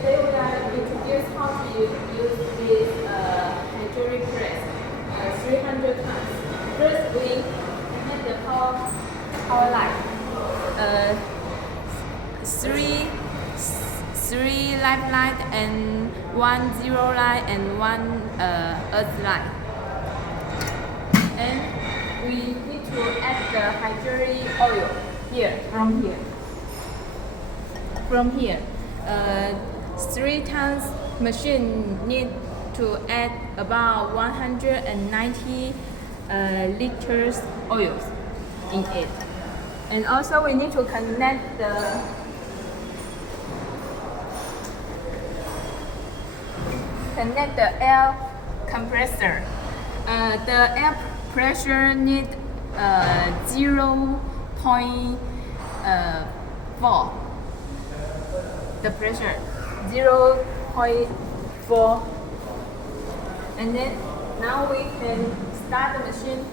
today we are introduce how to use this hydraulic press, 300 tons. First we connect the power line. Three live line and one zero line and one earth line. And we need to add the hydraulic oil from here. 3 tons machine need to add about 190 liters oils in it. And also we need to connect the air compressor. The air pressure need 0.4. The pressure 0.4. And then now we can start the machine.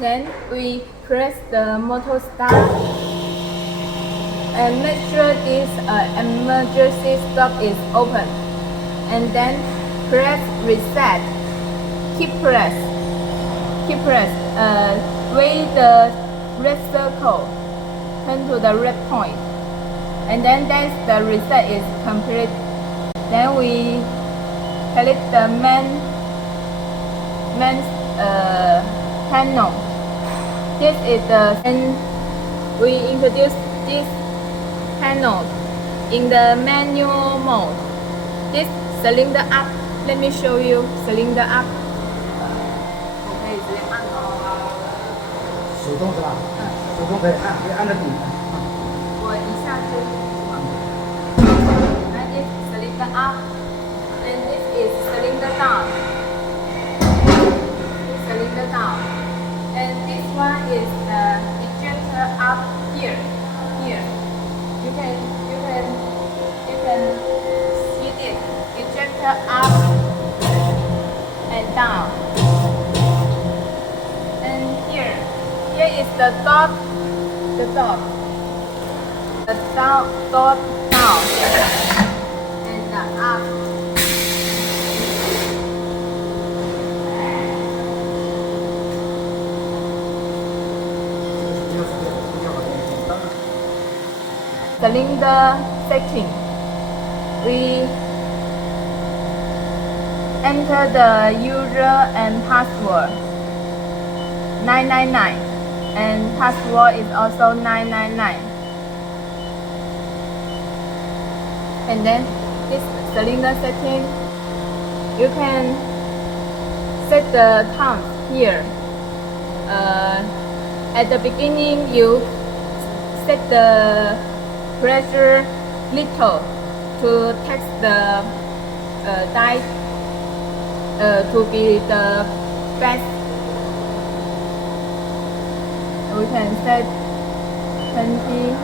Then we press the motor start and make sure this emergency stop is open. And then press reset. Keep press. Wait the red circle. Turn to the red point. And then that's the reset is complete. Then we select the main panel. This is and we introduce this panel in the manual mode. This cylinder up. Let me show you cylinder up. 我可以直接按哦。手动是吧？手动可以按着底。我一下就往。And this cylinder up. And this is cylinder down. Cylinder down. And this one is the ejector up here. You can see this ejector up and down. And here is the dot. The dot down and the up. Cylinder setting. We enter the user and password 999 and password is also 999. And then this cylinder setting, you can set the time here. At the beginning you set the pressure little to test the die to be the best. We can set 20.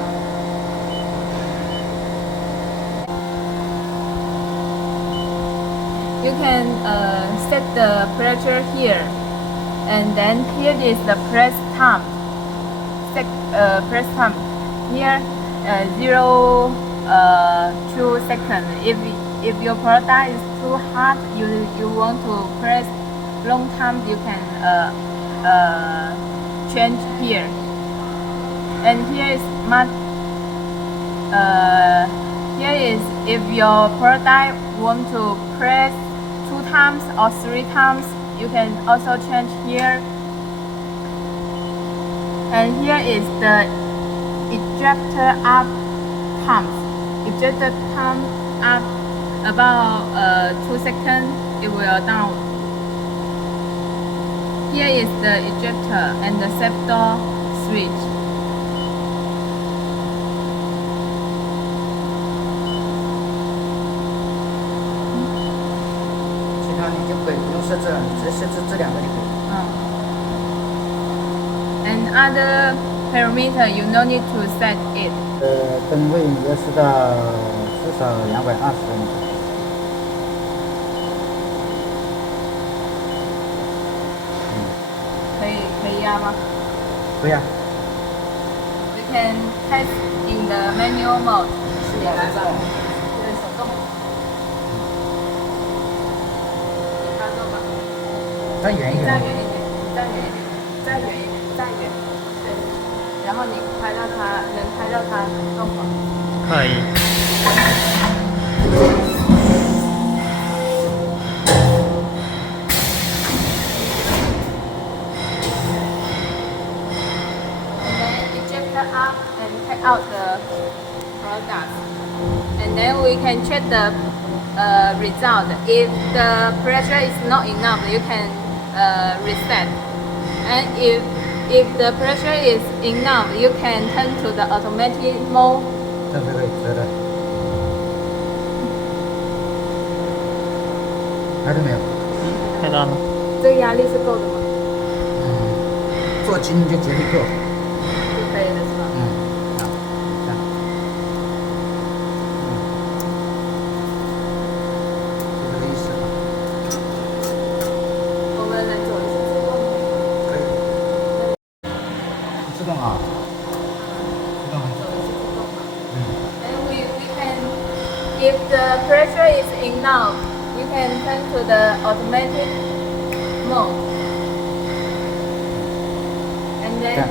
You can set the pressure here, and then here is the press time. Press time here 2 seconds. If your product is too hot, you want to press long time, you can change here. And here is here is if your product want to press 2 times or 3 times, you can also change here. And here is the ejector up pump. Ejector pump up about 2 seconds, it will down. Here is the ejector and the safety switch. 呢，你就可以不用设置了，你直接设置这两个就可以。And other parameter you no need to set it. 灯位你要设到至少220米。可以压吗？可以啊。We can test in the manual mode. 是的，是的。对，手动。你发动吧。再远一点。再远一点，再远一点，再远一点，再远。对。然后你拍到它，能拍到它动吗？可以。Up and take out the product, and then we can check the result. If the pressure is not enough, you can reset. And if the pressure is enough, you can turn to the automatic mode. 这是可以折的。拍到没有？拍到了。这个压力是够的吗？做轻就绝对够。就可以了是吧？好，这样。就这个意思啊。我们能走的是自动的。可以。自动啊。自动。走的是自动的。And we can, if the pressure is enough, you can turn to the automatic mode. And then